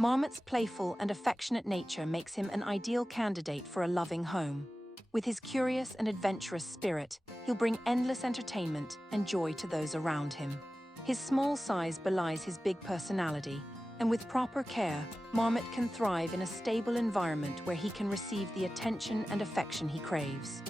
Marmot's playful and affectionate nature makes him an ideal candidate for a loving home. With his curious and adventurous spirit, he'll bring endless entertainment and joy to those around him. His small size belies his big personality, and with proper care, Marmot can thrive in a stable environment where he can receive the attention and affection he craves.